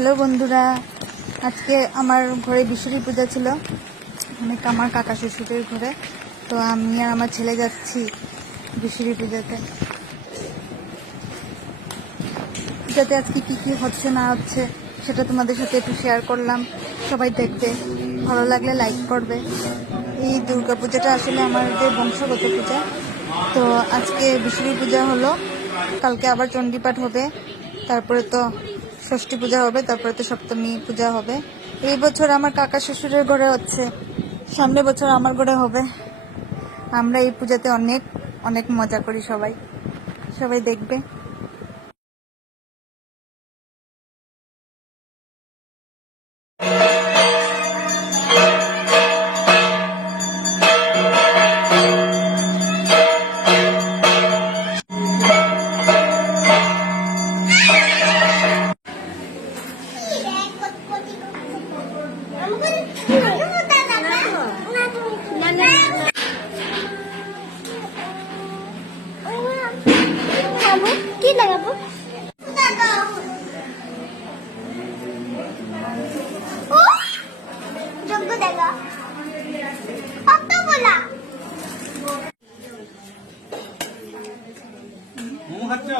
Hello বন্ধুরা, আজকে আমার ঘরে বিশ্বরী পূজা ছিল, আমার কাকা শ্বশুরের ঘরে। তো আমি আর আমার ছেলে যাচ্ছি বিশ্বরী পূজাতে। পূজাতে আজকে কি কি হচ্ছে না হচ্ছে সেটা তোমাদের সাথে একটু শেয়ার করলাম। সবাই দেখবে, ভালো লাগলে লাইক করবে। এই দুর্গা পূজাটা আসলে আমাদের বংশগত পূজা। তো আজকে বিশ্বরী পূজা হলো, কালকে আবার চণ্ডীপাঠ হবে, তারপরে তো ষষ্ঠী পূজা হবে, তারপরে তো সপ্তমী পূজা হবে। এই বছর আমার কাকা শ্বশুরের ঘরে হচ্ছে, সামনের বছর আমার ঘরে হবে। আমরা এই পূজাতে অনেক অনেক মজা করি, সবাই সবাই দেখবে। কি লাগাবো? যোগ্য দেখা কতগুলা মোমো খাচ্ছ?